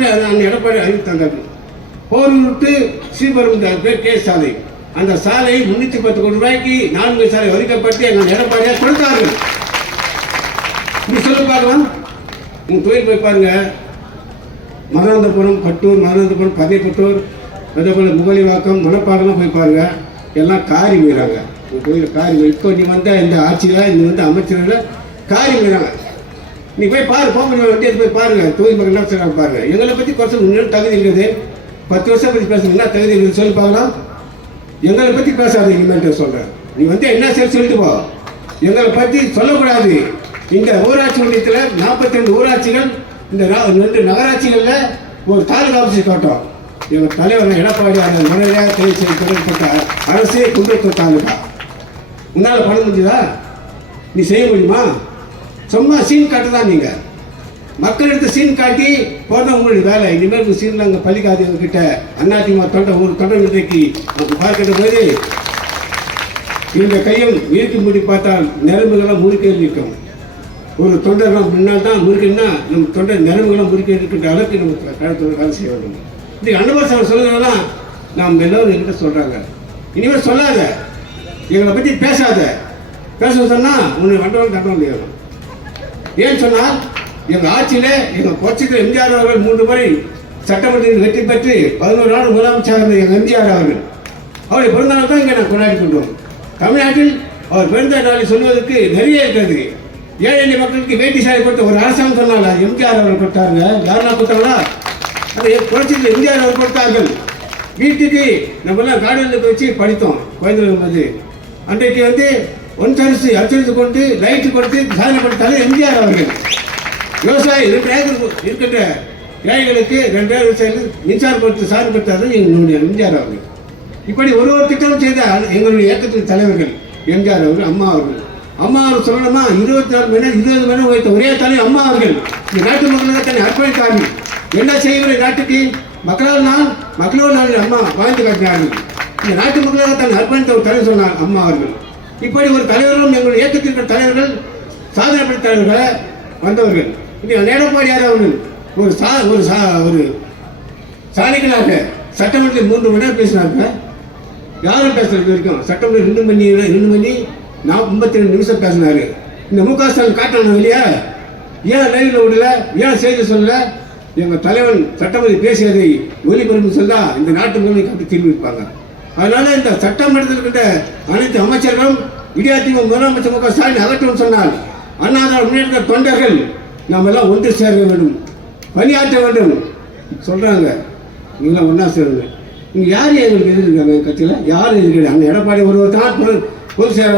மாதத்தில் அந்த எடப்பாடி அறிவித்து தந்தார்கள். போரூர் டு ஸ்ரீபெரும்புதூர் பேர் கே சாலை, அந்த சாலை 310 கோடி ரூபாய்க்கு 4 சாலை ஒதுக்கப்பட்டு எங்கள் எடப்பாடியார் கொடுத்தார்கள். நீ சொல்ல பார்க்கலாம், உங்கள் தொழில் போய் பாருங்க. மதுராந்தபுரம், கட்டூர், மதுராந்தபுரம், பதைப்பட்டூர், அதே போல் முகலிவாக்கம், மணப்பாடெல்லாம் போய் பாருங்க. எல்லாம் காரி மீறாங்க. உங்கள் தொழில் காரி மீறி இப்போ நீ வந்த இந்த ஆட்சியில் நீ வந்து அமைச்சர்கள் காரி மீறாங்க. நீ போய் பாரு, போக வண்டி போய் பாருங்க. தொழில் மக்கள் என்ன செய்யறாங்க பாருங்க. எங்களை பற்றி குறைச்சல் இன்னும் தகுதி இருக்குது. 10 வருஷம் பற்றி பேசுறீங்கன்னா தகுதி இருக்குது சொல்லி பார்க்கலாம். எங்களை பற்றி பேசாது இனிமேல் சொல்கிறேன். நீ வந்து என்ன சரி சொல்லிட்டு போ, எங்களை பற்றி சொல்லக்கூடாது. இந்த ஊராட்சி ஒன்றியத்தில் 42 ஊராட்சிகள், இந்த 2 நகராட்சிகளில் ஒரு தாலுகா ஆஃபீஸ் காட்டும். எங்கள் தலைவர் எடப்பாடி அந்த முறையாக தொடர்பட்ட அரசே குன்றத்தூர் தாலுகா. உன்னால் பண்ண முடியுதா? நீ செய்ய முடியுமா? சும்மா சீன் காட்டு தான். நீங்கள் மக்கள் எடுத்து சீன் காட்டி போன உங்களுடைய வேலை. இனிமேல் சீனில் அங்கே பள்ளிக்காது கிட்ட அதிமுக தொண்டை ஒரு தொண்டை இன்றைக்கு பார்க்கின்ற போது இந்த கையில் இறுக்கி மூடி பார்த்தால் நரம்புகளாம் முறுக்கே இருக்கும். ஒரு தொண்டர்கள் முன்னால் தான் முறுக்குன்னா நம்ம தொண்டை நரம்புகளாம் முறுக்கே இருக்கின்ற அளவுக்கு நம்ம கழகத்தோடு வேலை செய்ய வேண்டும். இது அனுபவம் அவர் சொல்லுறதெல்லாம் நாம் எல்லோரும் என்கிட்ட சொல்கிறாங்க. இனிமேல் சொல்லாத, எங்களை பற்றி பேசாத. பேச சொன்னால் உன்னை வண்டவன் தண்டவன் செய்யணும். ஏன்னு சொன்னால் எங்கள் ஆட்சியில் எங்கள் புரட்சித்தலைவர் எம்ஜிஆர் அவர்கள் 3 முறை சட்டமன்றத்தில் வெற்றி பெற்று 11 ஆண்டு முதலமைச்சர் இருந்த எங்கள் எம்ஜிஆர் அவர்கள் அவருடைய பிறந்த நாள் தான் இங்கே நான் கொண்டாடி கொண்டோம். தமிழ்நாட்டில் அவர் பிறந்த நாளை சொல்வதற்கு நிறைய இருக்கிறது. ஏழை எளிய மக்களுக்கு வேட்டி சாலை கொடுத்த ஒரு அரசாங்கம் சொன்னால எம்ஜிஆர் அவர்கள் கொடுத்தாருங்க. யாரெல்லாம் கொடுத்தாங்களா? அதை புரட்சித்தலைவர் எம்ஜிஆர் அவர்கள் கொடுத்தார்கள். வீட்டுக்கு நம்மளாம் கார்டனில் வச்சு படித்தோம் குழந்தைகள் போது. அன்றைக்கு வந்து ஒன்சரிசி அச்சரித்து கொண்டு லைட்டு கொடுத்து சாதனை கொடுத்தாலும் எம்ஜிஆர் அவர்கள். விவசாயி 2 ஏக்கர் இருக்கின்ற ஏழைகளுக்கு 2 ஏக்கர் விவசாயிகள் மின்சாரம் கொடுத்து சாதனை கொடுத்தார்கள் எங்களுடைய எம்ஜிஆர் அவர்கள். இப்படி ஒரு திட்டம் செய்த எங்களுடைய இயக்கத்தின் தலைவர்கள் எம்ஜிஆர் அவர்கள், அம்மா அவர்கள். அம்மா அவர் சொல்லணுமா, 24 மணி நேரம் 20 மணி நேரம் வைத்த ஒரே தலைவர் அம்மா அவர்கள். இந்த நாட்டு மக்களுக்கு தன்னை அர்ப்பணித்தார்கள். என்ன செய்கிற நாட்டுக்கு மக்களால் நான் மக்களோடு நாளில் அம்மா வாழ்ந்து காட்டினார்கள். இந்த நாட்டு மக்களாக தன்னை அர்ப்பணித்த ஒரு தலைவர் சொன்னார் அம்மா அவர்கள். இப்படி ஒரு தலைவர்களும் எங்களுடைய இயக்கத்திற்கு தலைவர்கள் சாதனை படைத்த தலைவர்களை வந்தவர்கள். இந்த எடப்பாடியார் அவர்கள் ஒரு சாலைகளாக சட்டமன்றத்தில் 3 மணி நேரம் பேசினாங்க. யாரும் பேசுறது வரைக்கும் சட்டமன்றம் 2 மணி 52 நிமிஷம் பேசினாரு. இந்த முக ஸ்டாலின் காட்டணும் இல்லையா? ஏன் லைவ்ல விடல? ஏன் செய்தி சொல்லல? எங்கள் தலைவன் சட்டமன்றத்தில் பேசியதை ஒளிபரப்பு சொல்லா இந்த நாட்டு மொழி காட்டி திரும்பி இருப்பாங்க. அதனால இந்த சட்டமன்றத்தில் இருக்கின்ற அனைத்து அமைச்சர்களும் இடியாத்திமுக முதலமைச்சர் முக ஸ்டாலின் அகற்றும் சொன்னால் அண்ணாதிராவிட முன்னேற்ற தொண்டர்கள் நாம் எல்லாம் ஒன்று சேர வேண்டும், பணியாற்ற வேண்டும் சொல்றாங்க. நீங்களாம் ஒன்றா சேருங்க. இங்கே யார் எங்களுக்கு எதிர்க்காங்க? கட்சியில் யாரும் எதிர்க்கிறாங்க? எடப்பாடி ஒருவர் தான் பொது சேர